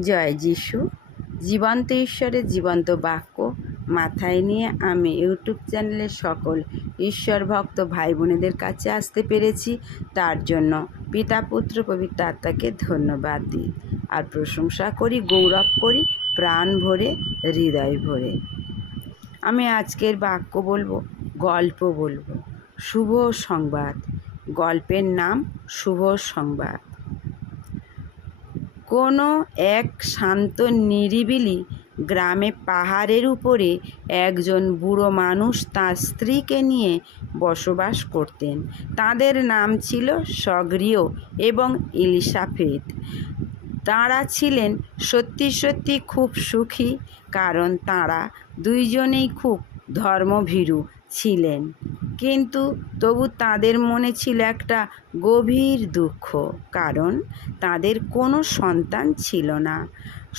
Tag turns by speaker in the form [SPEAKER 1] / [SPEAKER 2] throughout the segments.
[SPEAKER 1] জয় যিশু। জীবন্ত ঈশ্বরের জীবন্ত বাক্য মাথায় নিয়ে আমি ইউটিউব চ্যানেলের সকল ঈশ্বর ভক্ত ভাই বোনেদের কাছে আসতে পেরেছি। তার জন্য পিতা, পুত্র, পবিত্র আত্মাকে ধন্যবাদ দিই। আর প্রশংসা করি, গৌরব করি, প্রাণ ভরে, হৃদয় ভরে। আমি আজকের বাক্য বলব, গল্প বলব। শুভ সংবাদ। গল্পের নাম শুভ সংবাদ। কোনো এক শান্ত নিরিবিলি গ্রামে পাহাড়ের উপরে একজন বুড়ো মানুষ তাঁর স্ত্রীকে নিয়ে বসবাস করতেন। তাদের নাম ছিল সগ্রীয় এবং ইলিসাফেত তাঁরা ছিলেন সত্যি সত্যি খুব সুখী, কারণ তাঁরা দুইজনেই খুব ধর্মভীরু ছিলেন। কিন্তু তবু তাদের মনে ছিল একটা গভীর দুঃখ, কারণ তাদের কোনো সন্তান ছিল না।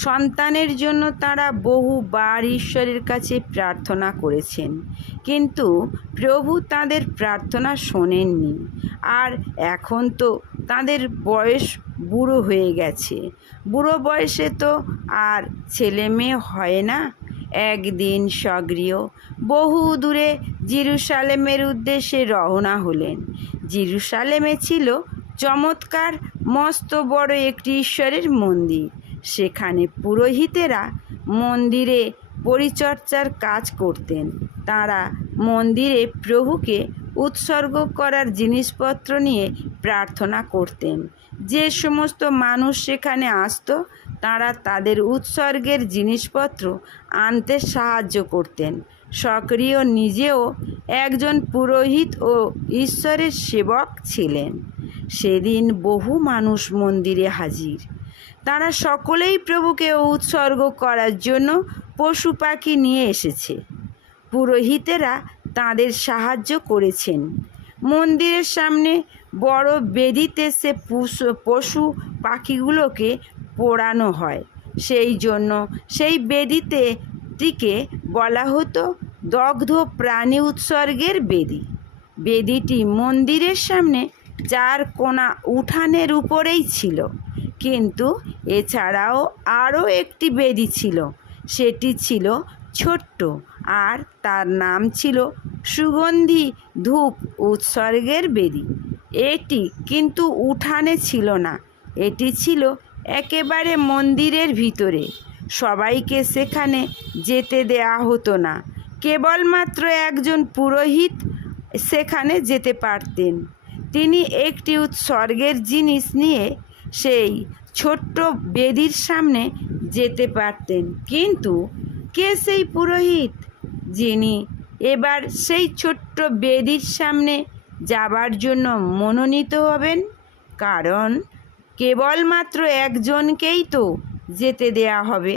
[SPEAKER 1] সন্তানের জন্য তারা বহুবার ঈশ্বরের কাছে প্রার্থনা করেছেন, কিন্তু প্রভু তাদের প্রার্থনা শোনেননি। আর এখন তো তাদের বয়স বুড়ো হয়ে গেছে। বুড়ো বয়সে তো আর ছেলে মেয়ে হয় না। একদিন সক্রিয় বহু দূরে জিরুসালেমের উদ্দেশ্যে রওনা হলেন। জিরুসালেমে ছিল চমৎকার, মস্ত, বড় একটি ঈশ্বরের মন্দির। সেখানে পুরোহিতেরা মন্দিরে পরিচর্যার কাজ করতেন। তারা মন্দিরে প্রভুকে উৎসর্গ করার জিনিসপত্র নিয়ে প্রার্থনা করতেন। যে সমস্ত মানুষ সেখানে আসতো তারা তাদের উৎসর্গের জিনিসপত্র আনতে সাহায্য করতেন। সক্রিয় নিজেও একজন পুরোহিত ও ঈশ্বরের সেবক ছিলেন। সেদিন বহু মানুষ মন্দিরে হাজির। তারা সকলেই প্রভুকে উৎসর্গ করার জন্য পশু পাখি নিয়ে এসেছে। পুরোহিতেরা তাদের সাহায্য করেছেন। মন্দিরের সামনে বড় বেদিতে সে পশু পাখিগুলোকে পোড়ানো হয়। সেই জন্য সেই বেদিতে টিকে বলা হতো দগ্ধ প্রাণী উৎসর্গের বেদি। বেদিটি মন্দিরের সামনে চার কোনা উঠানের উপরেই ছিল। কিন্তু এছাড়াও আরও একটি বেদি ছিল। সেটি ছিল ছোট্ট আর তার নাম ছিল সুগন্ধি ধূপ উৎসর্গের বেদি। এটি কিন্তু উঠানে ছিল না। এটি ছিল একেবারে মন্দিরের ভিতরে। সবাইকে সেখানে যেতে দেয়া হতো না। কেবলমাত্র একজন পুরোহিত সেখানে যেতে পারতেন। তিনি একটি উৎসর্গের জিনিস নিয়ে সেই ছোট্ট বেদির সামনে যেতে পারতেন। কিন্তু কে সেই পুরোহিত যিনি এবার সেই ছোট্ট বেদির সামনে যাবার জন্য মনোনীত হবেন? কারণ কেবলমাত্র একজনকেই তো যেতে দেয়া হবে।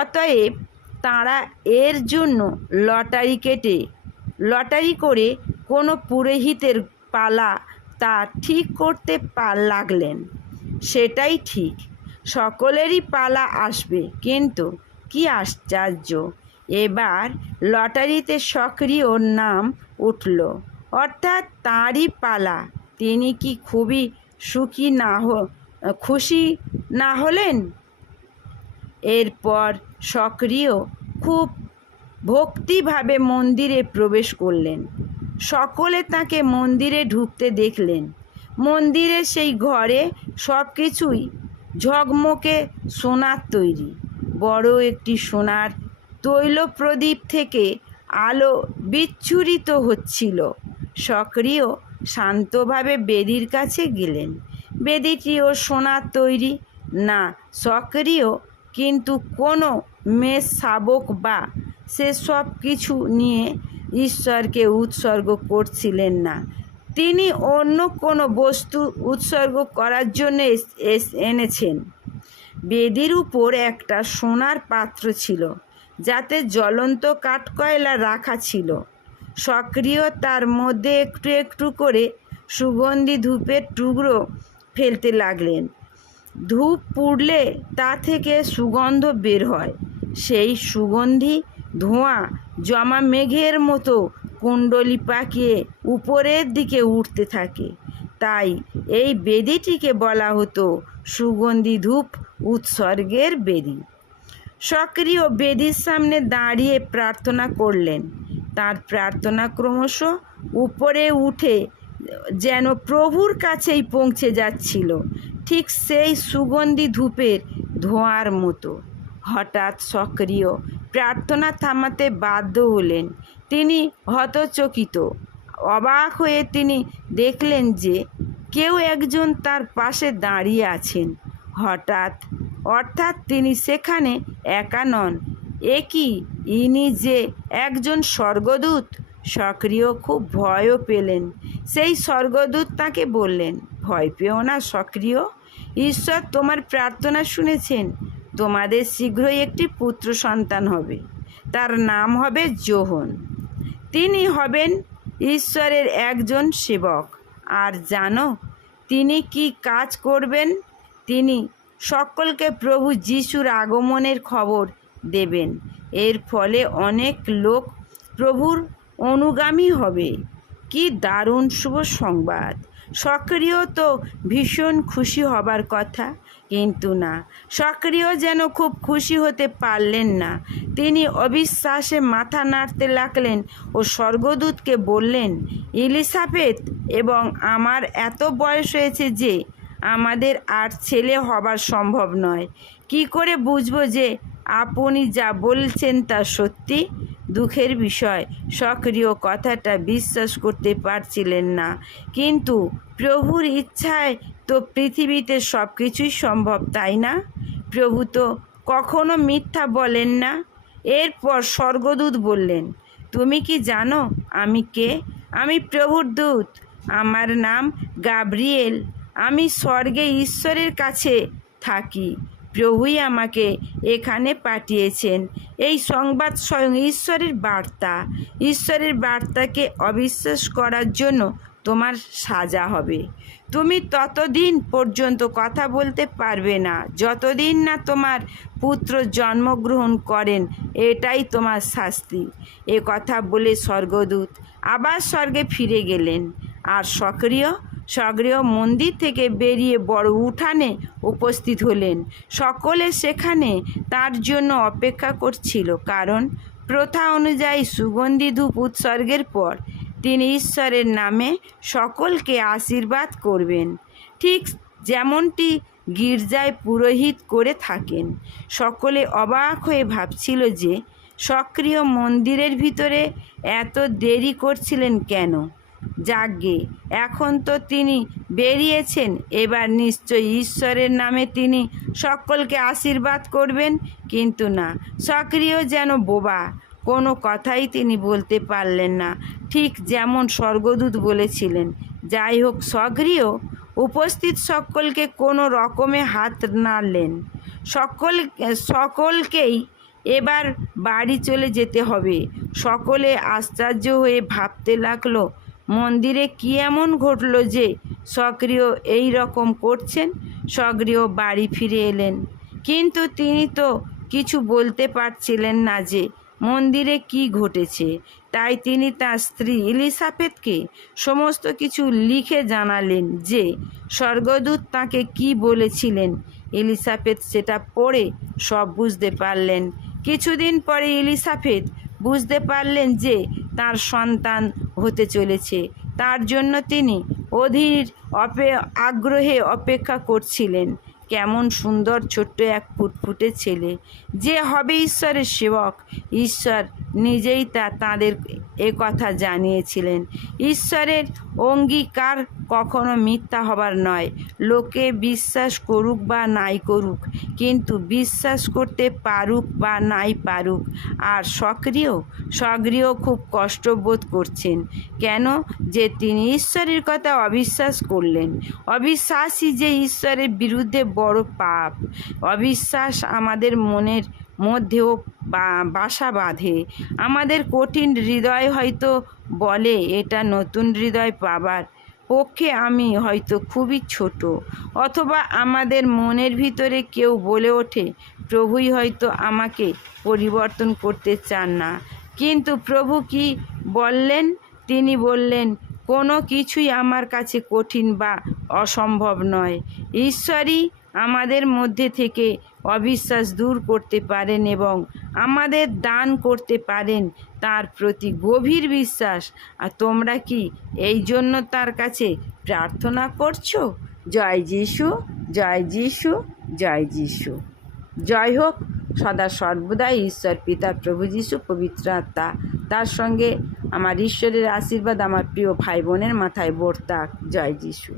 [SPEAKER 1] অতএব তাঁরা এর জন্য লটারি কেটে, লটারি করে কোনো পুরোহিতের পালা তা ঠিক করতে পার লাগলেন। সেটাই ঠিক, সকলেরই পালা আসবে, কিন্তু কি আশ্চর্য, এবার লটারিতে সক্রিয় নাম উঠল। অর্থাৎ তাঁরই পালা, তিনি কি খুবই সুখী না হ, খুশি না হলেন? এরপর সক্রিয়, খুব ভক্তিভাবে মন্দিরে প্রবেশ করলেন। সকলে তাকে মন্দিরে ঢুকতে দেখলেন। মন্দিরের সেই ঘরে সব কিছুই ঝকমকে সোনার তৈরি। বড় একটি সোনার তৈল প্রদীপ থেকে আলো বিচ্ছুরিত হচ্ছিল। সক্রিয় শান্তভাবে বেদির কাছে গেলেন। বেদিটিও সোনার তৈরি। না, সক্রিয়, কিন্তু কোনো মেষ শাবক বা সে সব কিছু নিয়ে ঈশ্বরকে উৎসর্গ করছিলেন না। তিনি অন্য কোনো বস্তু উৎসর্গ করার জন্য এনেছেন। বেদির উপর একটা সোনার পাত্র ছিল, যাতে জ্বলন্ত কাঠকয়লা রাখা ছিল। সক্রিয় তার মধ্যে একটু একটু করে সুগন্ধি ধূপের টুকরো ফেলতে লাগলেন। ধূপ পুড়লে তা থেকে সুগন্ধ বের হয়। সেই সুগন্ধি ধোঁয়া জমা মেঘের মতো কুণ্ডলি পাকিয়ে উপরের দিকে উঠতে থাকে। তাই এই বেদিটিকে বলা হতো সুগন্ধি ধূপ উৎসর্গের বেদি। সক্রিয় বেদির সামনে দাঁড়িয়ে প্রার্থনা করলেন। তার প্রার্থনা ক্রমশ উপরে উঠে যেন প্রভুর কাছেই পৌঁছে যাচ্ছিল। ঠিক সেই সুগন্ধি ধূপের ধোঁয়ার মতো। হঠাৎ সক্রিয় প্রার্থনা থামাতে বাধ্য হলেন। তিনি হতচকিত। অবাক হয়ে তিনি দেখলেন যে কেউ একজন তার পাশে দাঁড়িয়ে আছেন। হঠাৎ, অর্থাৎ তিনি সেখানে একা নন এ কি? ইনি যে একজন স্বর্গদূত? সক্রিয় খুব ভয়ও পেলেন। সেই স্বর্গদূত তাকে বললেন, ভয় পেও না, সক্রিয়। ঈশ্বর তোমার প্রার্থনা শুনেছেন। তোমাদের শীঘ্রই একটি পুত্র সন্তান হবে। তার নাম হবে যোহন তিনি হবেন ঈশ্বরের একজন সেবক। আর জানো, তিনি কি কাজ করবেন? তিনি সকলকে প্রভু যিশুর আগমনের খবর দেবেন। এর ফলে অনেক লোক প্রভুর অনুগামী হবে। কি দারুণ শুভ সংবাদ। সক্রিয় তো ভীষণ খুশি হবার কথা, কিন্তু না, সক্রিয় যেন খুব খুশি হতে পারলেন না। তিনি অবিশ্বাসে মাথা নাড়তে লাগলেন ও স্বর্গদূতকে বললেন ইলিসাফেত এবং আমার এত বয়স হয়েছে যে, আমাদের আর ছেলে হবার সম্ভব নয়। কি করে বুঝব যে আপনি যা বলছেন তা সত্যি? দুঃখের বিষয়। সক্রিয় কথাটা বিশ্বাস করতে পারছিলেন না। কিন্তু প্রভুর ইচ্ছায় তো পৃথিবীতে সব কিছুই সম্ভব, তাই না? প্রভু তো কখনো মিথ্যা বলেন না। এরপর স্বর্গদূত বললেন, তুমি কি জানো আমি কে? আমি প্রভুর দূত। আমার নাম গাব্রিয়েল। আমি স্বর্গে ঈশ্বরের কাছে থাকি। প্রভুই আমাকে এখানে পাঠিয়েছেন। এই সংবাদ স্বয়ং ঈশ্বরের বার্তা। ঈশ্বরের বার্তাকে অবিশ্বাস করার জন্য তোমার সাজা হবে। তুমি ততদিন পর্যন্ত কথা বলতে পারবে না। যতদিন না তোমার পুত্র জন্মগ্রহণ করেন, এটাই তোমার শাস্তি। এ কথা বলে স্বর্গদূত আবার স্বর্গে ফিরে গেলেন। আর সক্রিয় সক্রিয় মন্দির থেকে বেরিয়ে বড় উঠানে উপস্থিত হলেন। সকলে সেখানে তার জন্য অপেক্ষা করছিল, কারণ প্রথা অনুযায়ী সুগন্ধি ধূপ উৎসর্গের পর তিনি ঈশ্বরের নামে সকলকে আশীর্বাদ করবেন। ঠিক যেমনটি গির্জায় পুরোহিত করে থাকেন। সকলে অবাক হয়ে ভাবছিল যে সক্রিয় মন্দিরের ভিতরে এত দেরি করছিলেন কেন? যাগ্গে এখন তো তিনি বেরিয়েছেন, এবার নিশ্চয়ই ঈশ্বরের নামে তিনি সকলকে আশীর্বাদ করবেন, কিন্তু না, সক্রিয় যেন বোবা, কোনো কথাই তিনি বলতে পারলেন না, ঠিক যেমন স্বর্গদূত বলেছিলেন, যাই হোক সক্রিয়, উপস্থিত সকলকে কোনো রকমে হাত নাড়লেন, সকল, সকলকেই এবার বাড়ি চলে যেতে হবে, সকলে আশ্চর্য হয়ে ভাবতে লাগল মন্দিরে কি এমন ঘটলো যে সক্রিয় এই রকম করছেন? সক্রিয় বাড়ি ফিরে এলেন। কিন্তু তিনি তো কিছু বলতে পারছিলেন না যে মন্দিরে কি ঘটেছে। তাই তিনি তার স্ত্রী ইলিসাফেতকে সমস্ত কিছু লিখে জানালেন যে স্বর্গদূত তাকে কি বলেছিলেন। ইলিসাফেত সেটা পড়ে সব বুঝতে পারলেন। কিছুদিন পরে ইলিসাফেত বুঝতে পারলেন যে তার সন্তান হতে চলেছে। তার জন্য তিনি অধীর অপে, আগ্রহে অপেক্ষা করছিলেন। কেমন সুন্দর ছোট্ট এক ফুটফুটে ছেলে। যে হবে ঈশ্বরের সেবক। ঈশ্বর নিজেই তা তাঁদের কথা জানিয়েছিলেন। ঈশ্বরের অঙ্গীকার কখনো মিথ্যা হবার নয়। লোকে বিশ্বাস করুক বা নাই করুক, কিন্তু বিশ্বাস করতে পারুক বা নাই পারুক, আর সক্রিয় সক্রিয় খুব কষ্ট বোধ করছেন। কেন? যে তিনি ঈশ্বরের কথা অবিশ্বাস করলেন। অবিশ্বাসই যে ঈশ্বরের বিরুদ্ধে বড় পাপ। অবিশ্বাস আমাদের মনের মধ্যেও বাসা বাঁধে। আমাদের কঠিন হৃদয় হয়তো বলে, এটা নতুন হৃদয় পাবার পক্ষে আমি হয়তো খুবই ছোট। অথবা আমাদের মনের ভিতরে কেউ বলে ওঠে, প্রভুই হয়তো আমাকে পরিবর্তন করতে চান না। কিন্তু প্রভু কি বললেন? তিনি বললেন, কোনো কিছুই আমার কাছে কঠিন বা অসম্ভব নয়। ঈশ্বরই আমাদের মধ্যে থেকে অবিশ্বাস দূর করতে পারেন এবং আমাদের দান করতে পারেন। তার প্রতি গভীর বিশ্বাস। আর তোমরা কি এই জন্য তার কাছে প্রার্থনা করছ? জয় যিশু জয় যিশু জয় যিশু। জয় হোক, সদা সর্বদাই ঈশ্বর, পিতা, প্রভু যিশু, পবিত্র আত্মা। তার সঙ্গে আমার ঈশ্বরের আশীর্বাদ আমার প্রিয় ভাই বোনের মাথায় বর্তাক। জয় যিশু।